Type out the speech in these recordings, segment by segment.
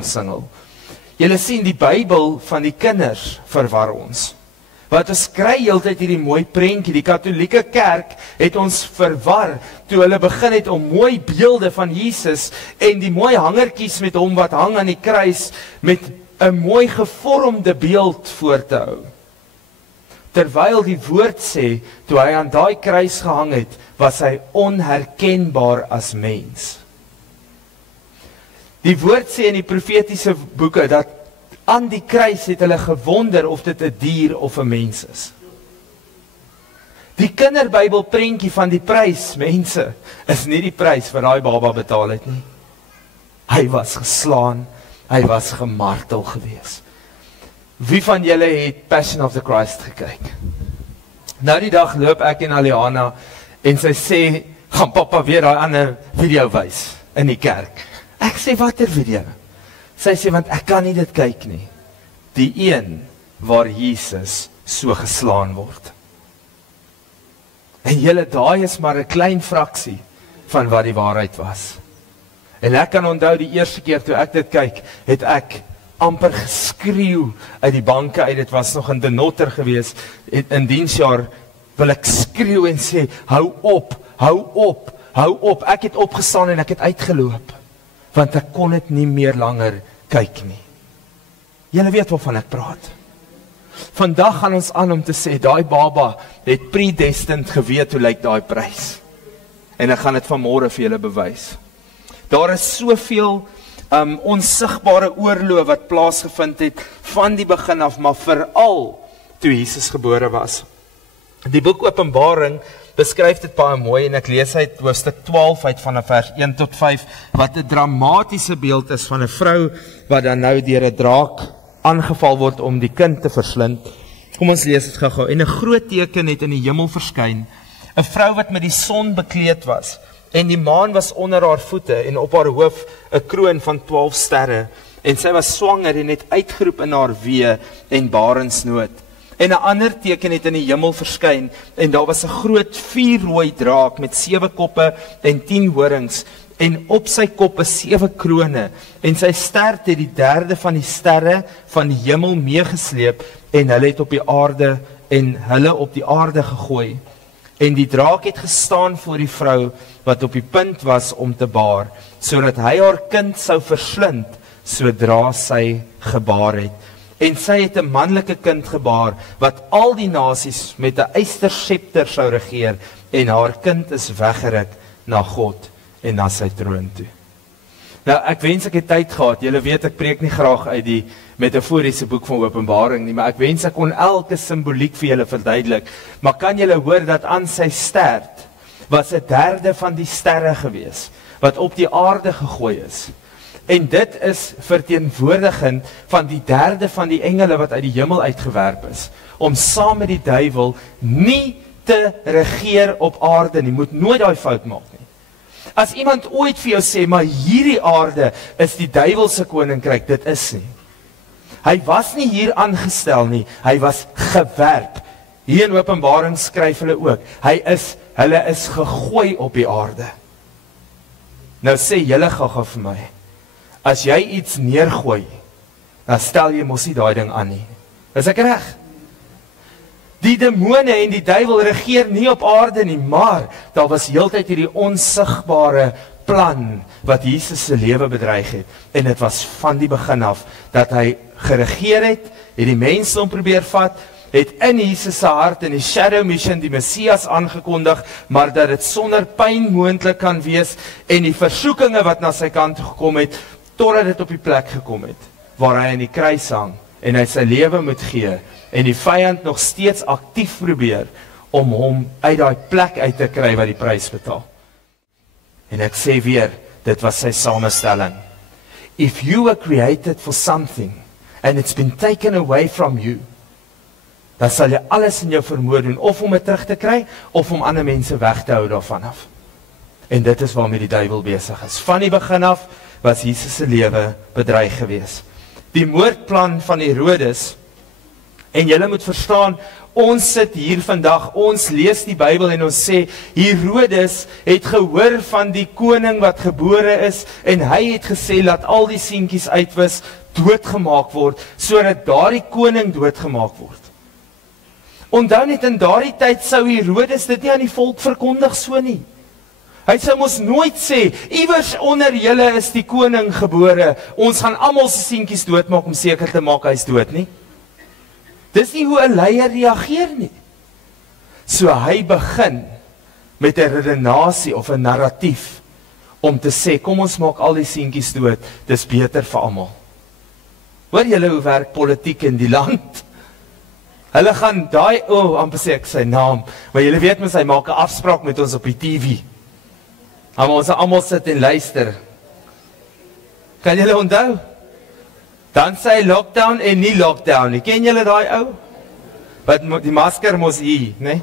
omsingel. Julle sien, die Bybel van die kinders verwar ons. Want ons kry heeltyd hierdie mooi prentjie. Die katholieke kerk het ons verwar, toe hulle begin het om mooi beelde van Jesus, en die mooi hangertjies met hom wat hang aan die kruis, met 'n mooi gevormde beeld voor te hou. Terwyl die woord sê, toe hy aan daai kruis gehang het, was hy onherkenbaar as mens. Die woord sê in die profetiese boeke, dat aan die kruis het hulle gewonder of dit 'n dier of 'n mens is. Die kinderbybel prentjie van die prys, mense, is nie die prys wat daai baba betaal het nie. Hy was geslaan, hy was gemartel gewees. Wie van julle het Passion of the Christ gekyk? Nou die dag loop ek en Aliana, en sy sê, gaan papa weer daai ander video wys in die kerk. Ek sê, watter video? Sy sê, want ek kan nie dit kyk nie. Die een waar Jesus so geslaan word. En julle, daai is maar 'n klein fraksie van wat die waarheid was. En ek kan onthou die eerste keer toe ek dit kyk, het ek amper geskreeu uit die banke uit. Dit was nog in De Notter gewees. In diensjaar wil ek skreeu en sê, hou op, hou op, hou op. Ek het opgestaan en ek het uitgeloop. Want ek kon dit nie meer langer kyk nie. Julle weet waarvan ek praat. Vandag gaan ons aan om te sê, daai baba het predestined geweet hoe lyk daai prys. En ek gaan dit vanmôre vir julle bewys. Daar is soveel onsigbare oorlog wat plaasgevind het van die begin af, maar veral toe Jesus gebore was. Die boek Openbaring beskryf dit baie mooi, en ek lees uit hoofstuk 12 uit van vers 1 tot 5, wat 'n dramatiese beeld is van 'n vrou wat dan nou deur 'n draak aangeval word om die kind te verslind. Kom ons lees dit gou-gou. En 'n groot teken het in die hemel verskyn, 'n vrou wat met die son bekleed was, en die maan was onder haar voete, en op haar hoof 'n kroon van 12 sterre, en sy was swanger en het uitgeroep in haar wee en barensnood. En 'n ander teken het in die hemel verskyn, en daar was 'n groot vuurrooi draak met 7 koppe en 10 horings, en op sy koppe 7 krone, en sy stert het die derde van die sterre van die hemel meegesleep, en hulle het op die aarde gegooi. En die draak het gestaan voor die vrou wat op die punt was om te baar, sodat hy haar kind sou verslind sodra sy gebaar het. En sy het 'n manlike kind gebaar, wat al die nasies met 'n ysterscepter sou regeer, en haar kind is weggeruk na God en na sy troon toe. Nou, ek wens ek het tyd gehad. Julle weet, ek preek nie graag uit die metaforiese boek van Openbaring nie, maar ek wens ek kon elke simboliek vir julle verduidelik. Maar kan julle hoor dat aan sy stert was 'n derde van die sterre gewees, wat op die aarde gegooi is. En dit is verteenwoordigend van die derde van die engele wat uit die hemel uitgewerp is, om saam met die duiwel nie te regeer op aarde nie. Moet nooit daai fout maak nie. As iemand ooit vir jou sê, maar hierdie aarde is die duiwelse koninkryk, dit is nie. Hy was nie hier aangestel nie, hy was gewerp. Hier in Openbaring skryf hulle ook, hulle is gegooi op die aarde. Nou sê julle gou vir my, as jy iets neergooi, dan stel jy mos nie daai ding aan nie. Is ek reg? Die demone en die duiwel regeer nie op aarde nie, maar daar was heeltyd hierdie onsigbare plan wat Jesus se lewe bedreig het. En dit was van die begin af dat hy geregeer het die mense om probeer vat, het in Jesus se hart in die shadow mission die Messias aangekondig, maar dat dit sonder pyn moontlik kan wees, en die versoekinge wat na sy kant gekom het, totdat dit op die plek gekom het, waar hy aan die kruis hang, en hy sy lewe moet gee, en die vyand nog steeds aktief probeer, om hom uit die plek uit te kry wat die prys betaal. En ek sê weer, dit was sy samestelling. If you were created for something, and it's been taken away from you, dan sal jy alles in jou vermoë doen, of om dit terug te kry, of om ander mense weg te hou daarvan af. En dit is waarmee die duiwel besig is. Van die begin af was Jesus se lewe bedreig gewees. Die moordplan van Herodes En julle moet verstaan, ons sit hier vandag, ons lees die Bybel en ons sê, Herodes het gehoor van die koning wat gebore is, en hy het gesê, laat al die seentjies uitwis, doodgemaak word, sodat daardie koning doodgemaak word. Onthou net, in daardie tyd sou Herodes dit nie aan die volk verkondig so nie. Hy sou mos nooit sê, iewers onder julle is die koning gebore, ons gaan almal se seentjies doodmaak om seker te maak hy is dood nie. Dis nie hoe 'n leier reageer nie. So hy begin met 'n redenasie of 'n narratief om te sê, kom ons maak al die seentjies dood, dis beter vir almal. Hoor julle hoe werk politiek in die land? Hulle gaan daai, amper sê ek sy naam, maar julle weet mens, hy maak 'n afspraak met ons op die TV. Maar ons almal sit en luister. Kan julle onthou? Dan sê hy lockdown en nie lockdown nie. Ken julle daai ou? Wat die masker mos hier, né?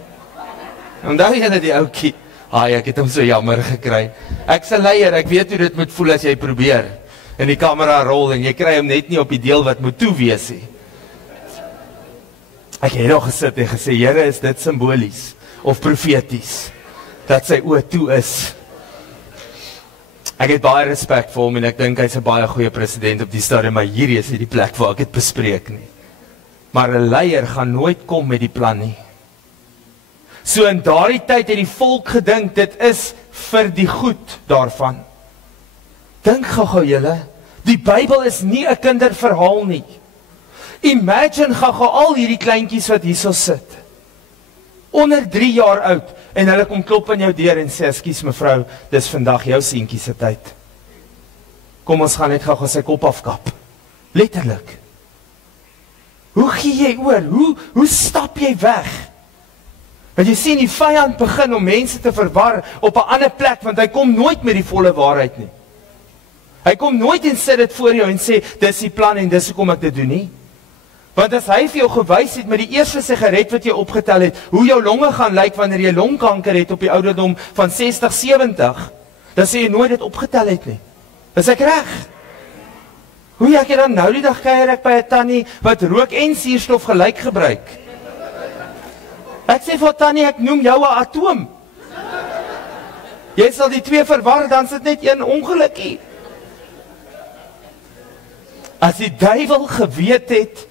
Onthou julle die ouetjie? Ek het hom so jammer gekry. Ek's 'n leier, ek weet hoe dit moet voel as jy probeer. En die kamera rol en jy kry hom net nie op die deel wat moet toe wees nie. Ek het nog gesit en gesê, Here, is dit simbolies of profeties dat sy oë toe is? Ek het baie respek vir hom en ek dink hy's 'n baie goeie president op die stadium, maar hierdie is nie die plek waar ek dit bespreek nie. Maar 'n leier gaan nooit kom met die plan nie. So in daardie tyd het die volk gedink, dit is vir die goed daarvan. Dink gou julle, die Bybel is nie 'n kinderverhaal nie. Imagine gou al hierdie kleintjies wat hierso sit. Onder 3 jaar oud. En hulle kom klop aan jou deur en sê, ekskuus mevrou, dis vandag jou seentjie se tyd. Kom ons gaan net gou sy kop afkap. Letterlik. Hoe gee jy oor? Hoe stap jy weg? Want jy sien, die vyand begin om mense te verwar op 'n ander plek, want hy kom nooit met die volle waarheid nie. Hy kom nooit en sit dit voor jou en sê, dis die plan en dis hoekom ek dit doen nie. Want as hy vir jou gewys het met die eerste sigaret wat jy opgetel het, hoe jou longe gaan lyk wanneer jy longkanker het op die ouderdom van 60, 70, dan sê jy nooit dit opgetel het nie. Is ek reg? Hoe ek dan nou die dag kuier ek by 'n tannie wat rook en suurstof gelyk gebruik. Ek sê vir tannie, ek noem jou 'n atoom. Jy sal die twee verwar, dan sit net een ongelukkie. As die duiwel geweet het,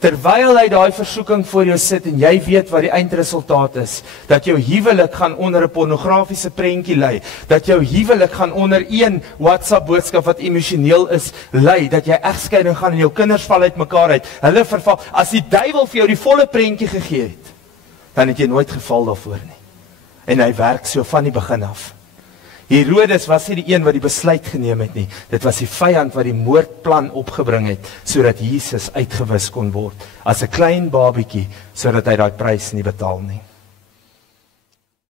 terwyl hy daai versoeking voor jou sit en jy weet wat die eindresultaat is, dat jou huwelik gaan onder 'n pornografiese prentjie lê, dat jou huwelik gaan onder een WhatsApp boodskap wat emosioneel is lê, dat jy egskeiding gaan en jou kinders val uitmekaar uit, hulle verval. As die duiwel vir jou die volle prentjie gegee het, dan het jy nooit geval daarvoor nie. En hy werk so van die begin af. Herodes was nie die een wat die besluit geneem het nie. Dit was die vyand wat die moordplan opgebring het, sodat Jesus uitgewis kon word, as 'n klein babietjie, sodat hy daai prys nie betaal nie.